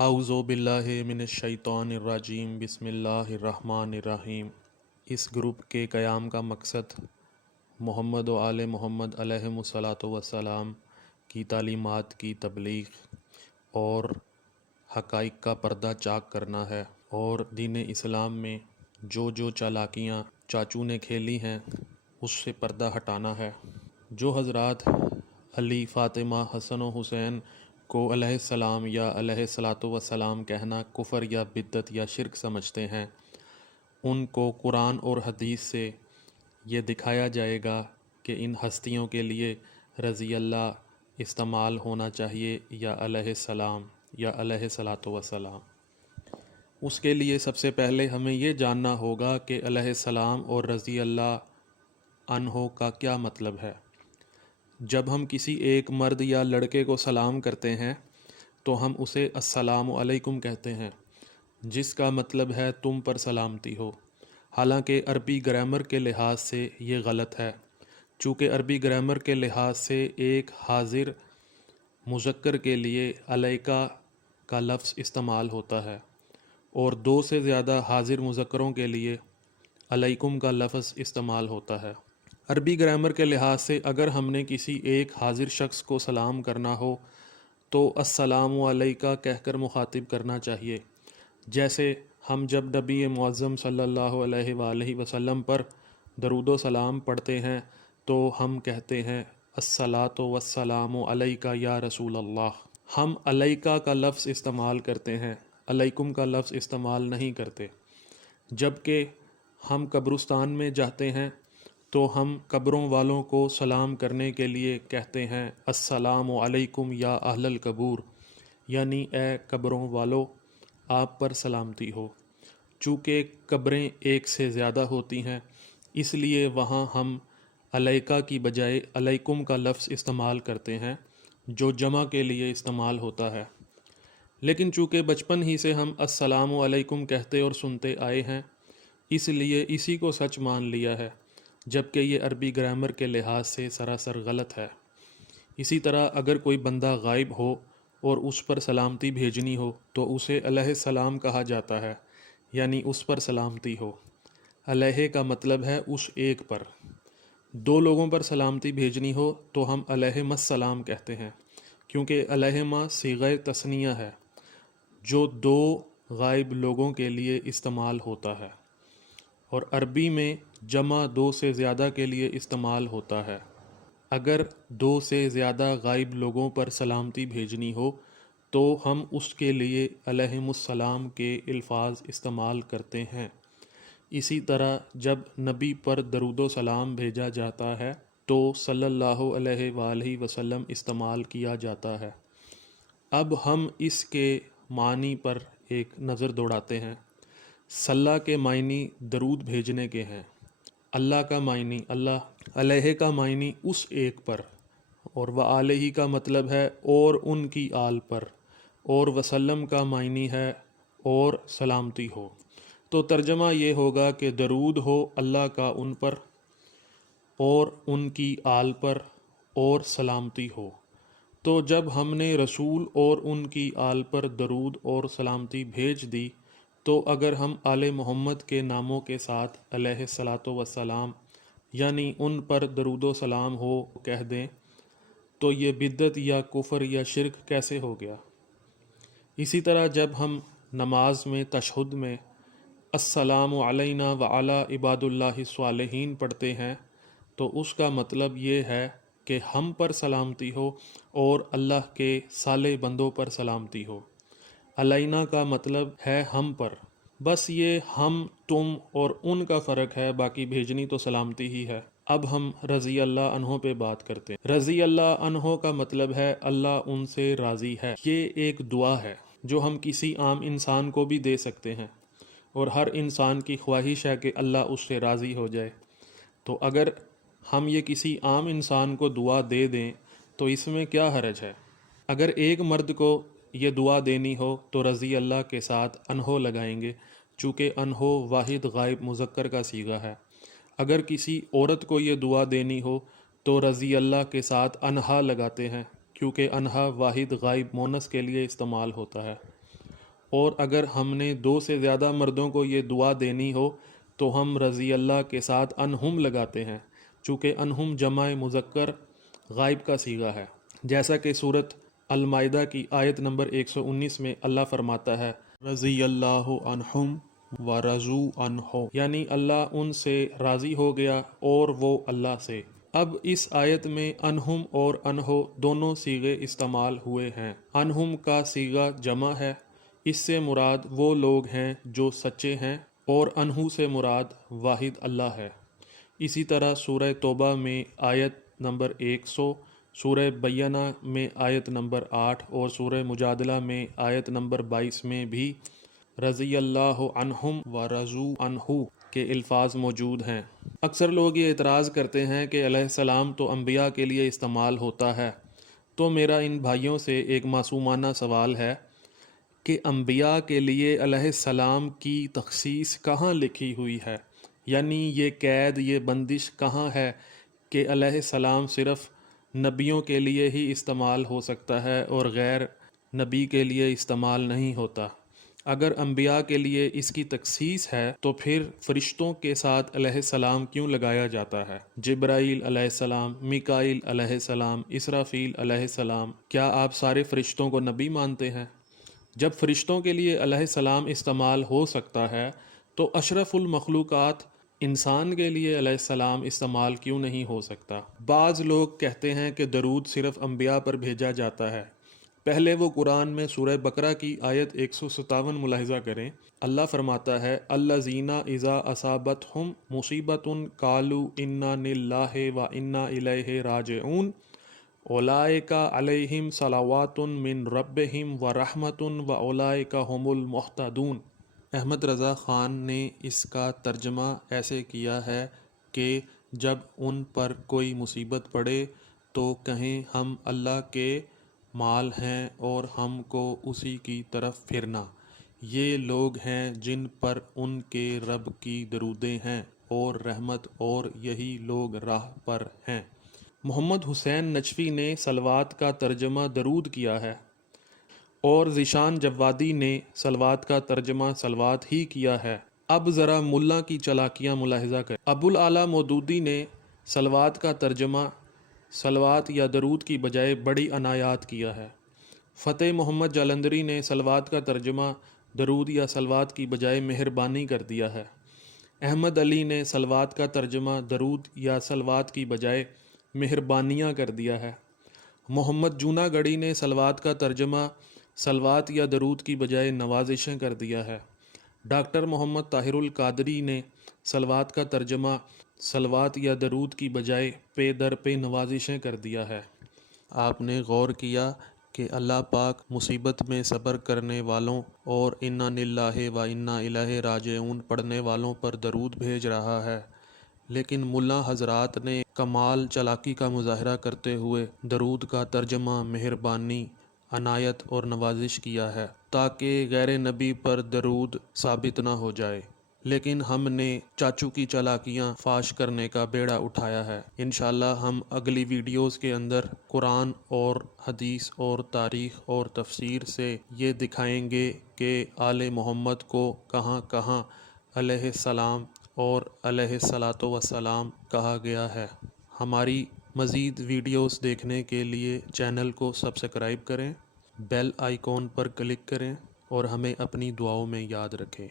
اعوذ باللہ من الشیطان الرجیم بسم اللہ الرحمن الرحیم۔ اس گروپ کے قیام کا مقصد محمد و آل محمد علیہم الصلاۃ والسلام کی تعلیمات کی تبلیغ اور حقائق کا پردہ چاک کرنا ہے، اور دین اسلام میں جو چالاکیاں چاچو نے کھیلی ہیں اس سے پردہ ہٹانا ہے۔ جو حضرات علی، فاطمہ، حسن و حسین کو علیہ السلام یا علیہ الصلاۃ والسلام کہنا کفر یا بدعت یا شرک سمجھتے ہیں، ان کو قرآن اور حدیث سے یہ دکھایا جائے گا کہ ان ہستیوں کے لیے رضی اللہ استعمال ہونا چاہیے یا علیہ السلام یا علیہ الصلاۃ والسلام۔ اس کے لیے سب سے پہلے ہمیں یہ جاننا ہوگا کہ علیہ السلام اور رضی اللہ عنہ کا کیا مطلب ہے۔ جب ہم کسی ایک مرد یا لڑکے کو سلام کرتے ہیں تو ہم اسے السلام علیکم کہتے ہیں، جس کا مطلب ہے تم پر سلامتی ہو۔ حالانکہ عربی گرامر کے لحاظ سے یہ غلط ہے، چونکہ عربی گرامر کے لحاظ سے ایک حاضر مذکر کے لیے علیکہ کا لفظ استعمال ہوتا ہے، اور دو سے زیادہ حاضر مذکروں کے لیے علیکم کا لفظ استعمال ہوتا ہے۔ عربی گرامر کے لحاظ سے اگر ہم نے کسی ایک حاضر شخص کو سلام کرنا ہو تو السلام علیکہ کہہ کر مخاطب کرنا چاہیے، جیسے ہم جب نبی معظم صلی اللہ علیہ وآلہ وسلم پر درود و سلام پڑھتے ہیں تو ہم کہتے ہیں الصلاۃ والسلام علیکہ یا رسول اللہ۔ ہم علیکہ کا لفظ استعمال کرتے ہیں، علیکم کا لفظ استعمال نہیں کرتے۔ جبکہ ہم قبرستان میں جاتے ہیں تو ہم قبروں والوں کو سلام کرنے کے لیے کہتے ہیں السلام علیکم یا اہل القبور، یعنی اے قبروں والو آپ پر سلامتی ہو۔ چونکہ قبریں ایک سے زیادہ ہوتی ہیں اس لیے وہاں ہم علیکہ کی بجائے علیکم کا لفظ استعمال کرتے ہیں، جو جمع کے لیے استعمال ہوتا ہے۔ لیکن چونکہ بچپن ہی سے ہم السلام علیکم کہتے اور سنتے آئے ہیں، اس لیے اسی کو سچ مان لیا ہے، جبکہ یہ عربی گرامر کے لحاظ سے سراسر غلط ہے۔ اسی طرح اگر کوئی بندہ غائب ہو اور اس پر سلامتی بھیجنی ہو تو اسے علیہ السلام کہا جاتا ہے، یعنی اس پر سلامتی ہو۔ علیہ کا مطلب ہے اس ایک پر۔ دو لوگوں پر سلامتی بھیجنی ہو تو ہم علیہم السلام کہتے ہیں، کیونکہ علیہما صیغہ تثنیہ ہے جو دو غائب لوگوں کے لیے استعمال ہوتا ہے، اور عربی میں جمع دو سے زیادہ کے لیے استعمال ہوتا ہے۔ اگر دو سے زیادہ غائب لوگوں پر سلامتی بھیجنی ہو تو ہم اس کے لیے علیہم السلام کے الفاظ استعمال کرتے ہیں۔ اسی طرح جب نبی پر درود و سلام بھیجا جاتا ہے تو صلی اللہ علیہ وآلہ وسلم استعمال کیا جاتا ہے۔ اب ہم اس کے معنی پر ایک نظر دوڑاتے ہیں۔ صلی کے معنی درود بھیجنے کے ہیں، اللہ کا معنی اللہ، علیہ کا معنی اس ایک پر، اور وآلہ کا مطلب ہے اور ان کی آل پر، اور وسلم کا معنی ہے اور سلامتی ہو۔ تو ترجمہ یہ ہوگا کہ درود ہو اللہ کا ان پر اور ان کی آل پر اور سلامتی ہو۔ تو جب ہم نے رسول اور ان کی آل پر درود اور سلامتی بھیج دی تو اگر ہم آل محمد کے ناموں کے ساتھ علیہ الصلاۃ والسلام یعنی ان پر درود و سلام ہو کہہ دیں تو یہ بدعت یا کفر یا شرک کیسے ہو گیا؟ اسی طرح جب ہم نماز میں تشہد میں السلام علینا وعلی عباد اللہ الصالحین پڑھتے ہیں تو اس کا مطلب یہ ہے کہ ہم پر سلامتی ہو اور اللہ کے صالح بندوں پر سلامتی ہو۔ علینا کا مطلب ہے ہم پر، بس یہ ہم، تم اور ان کا فرق ہے، باقی بھیجنی تو سلامتی ہی ہے۔ اب ہم رضی اللہ عنہ پہ بات کرتے ہیں۔ رضی اللہ عنہ کا مطلب ہے اللہ ان سے راضی ہے۔ یہ ایک دعا ہے جو ہم کسی عام انسان کو بھی دے سکتے ہیں، اور ہر انسان کی خواہش ہے کہ اللہ اس سے راضی ہو جائے۔ تو اگر ہم یہ کسی عام انسان کو دعا دے دیں تو اس میں کیا حرج ہے؟ اگر ایک مرد کو یہ دعا دینی ہو تو رضی اللہ کے ساتھ عنہ لگائیں گے، چونکہ عنہ واحد غائب مذکر کا صیغہ ہے۔ اگر کسی عورت کو یہ دعا دینی ہو تو رضی اللہ کے ساتھ عنہا لگاتے ہیں، کیونکہ عنہا واحد غائب مونس کے لیے استعمال ہوتا ہے۔ اور اگر ہم نے 2 سے زیادہ مردوں کو یہ دعا دینی ہو تو ہم رضی اللہ کے ساتھ انہم لگاتے ہیں، چونکہ انہم جمع مذکر غائب کا صیغہ ہے، جیسا کہ سورۃ المائدہ کی آیت نمبر 119 میں اللہ فرماتا ہے رضی اللہ عنہم ورضوا عنہ، یعنی اللہ ان سے راضی ہو گیا اور وہ اللہ سے۔ اب اس آیت میں انہم اور انہو دونوں صیغے استعمال ہوئے ہیں۔ انہم کا صیغہ جمع ہے، اس سے مراد وہ لوگ ہیں جو سچے ہیں، اور انہو سے مراد واحد اللہ ہے۔ اسی طرح سورہ توبہ میں آیت نمبر 100، سورہ بینہ میں آیت نمبر 8 اور سورہ مجادلہ میں آیت نمبر 22 میں بھی رضی اللہ عنہم ورضوا عنہ کے الفاظ موجود ہیں۔ اکثر لوگ یہ اعتراض کرتے ہیں کہ علیہ السلام تو انبیاء کے لیے استعمال ہوتا ہے، تو میرا ان بھائیوں سے ایک معصومانہ سوال ہے کہ انبیاء کے لیے علیہ السلام کی تخصیص کہاں لکھی ہوئی ہے؟ یعنی یہ قید، یہ بندش کہاں ہے کہ علیہ السلام صرف نبیوں کے لیے ہی استعمال ہو سکتا ہے اور غیر نبی کے لیے استعمال نہیں ہوتا؟ اگر انبیاء کے لیے اس کی تخصیص ہے تو پھر فرشتوں کے ساتھ علیہ السلام کیوں لگایا جاتا ہے؟ جبرائیل علیہ السلام، میکائیل علیہ السلام، اسرافیل علیہ السلام، کیا آپ سارے فرشتوں کو نبی مانتے ہیں؟ جب فرشتوں کے لیے علیہ السلام استعمال ہو سکتا ہے تو اشرف المخلوقات انسان کے لیے علیہ السلام استعمال کیوں نہیں ہو سکتا؟ بعض لوگ کہتے ہیں کہ درود صرف انبیاء پر بھیجا جاتا ہے۔ پہلے وہ قرآن میں سورہ بقرہ کی آیت 157 ملاحظہ کریں۔ اللہ فرماتا ہے الذین اذا اصابتہم مصیبۃ قالوا انا للہ و انا الیہ راجعون اولئک علیہم صلوات من ربہم ورحمۃ واولئک ھم المہتدون۔ احمد رضا خان نے اس کا ترجمہ ایسے کیا ہے کہ جب ان پر کوئی مصیبت پڑے تو کہیں ہم اللہ کے مال ہیں اور ہم کو اسی کی طرف پھرنا، یہ لوگ ہیں جن پر ان کے رب کی درودیں ہیں اور رحمت، اور یہی لوگ راہ پر ہیں۔ محمد حسین نجفی نے صلوات کا ترجمہ درود کیا ہے، اور ذیشان جوادی نے صلوات کا ترجمہ صلوات ہی کیا ہے۔ اب ذرا ملا کی چالاکیاں ملاحظہ کریں۔ ابوالعلا مودودی نے صلوات کا ترجمہ صلوات یا درود کی بجائے بڑی عنایات کیا ہے۔ فتح محمد جالندری نے صلوات کا ترجمہ درود یا صلوات کی بجائے مہربانی کر دیا ہے۔ احمد علی نے صلوات کا ترجمہ درود یا صلوات کی بجائے مہربانیاں کر دیا ہے۔ محمد جونا گڑھی نے صلوات کا ترجمہ صلوات یا درود کی بجائے نوازشیں کر دیا ہے۔ ڈاکٹر محمد طاہر القادری نے صلوات کا ترجمہ صلوات یا درود کی بجائے پے در پہ نوازشیں کر دیا ہے۔ آپ نے غور کیا کہ اللہ پاک مصیبت میں صبر کرنے والوں اور انا للہ و انا الیہ راجعون پڑھنے والوں پر درود بھیج رہا ہے، لیکن ملا حضرات نے کمال چالاکی کا مظاہرہ کرتے ہوئے درود کا ترجمہ مہربانی، عنایت اور نوازش کیا ہے تاکہ غیر نبی پر درود ثابت نہ ہو جائے، لیکن ہم نے چاچو کی چالاکیاں فاش کرنے کا بیڑا اٹھایا ہے۔ انشاءاللہ ہم اگلی ویڈیوز کے اندر قرآن اور حدیث اور تاریخ اور تفسیر سے یہ دکھائیں گے کہ آل محمد کو کہاں کہاں علیہ السلام اور علیہ الصلاۃ والسلام کہا گیا ہے۔ ہماری مزید ویڈیوز دیکھنے کے لیے چینل کو سبسکرائب کریں، بیل آئیکن پر کلک کریں اور ہمیں اپنی دعاؤں میں یاد رکھیں۔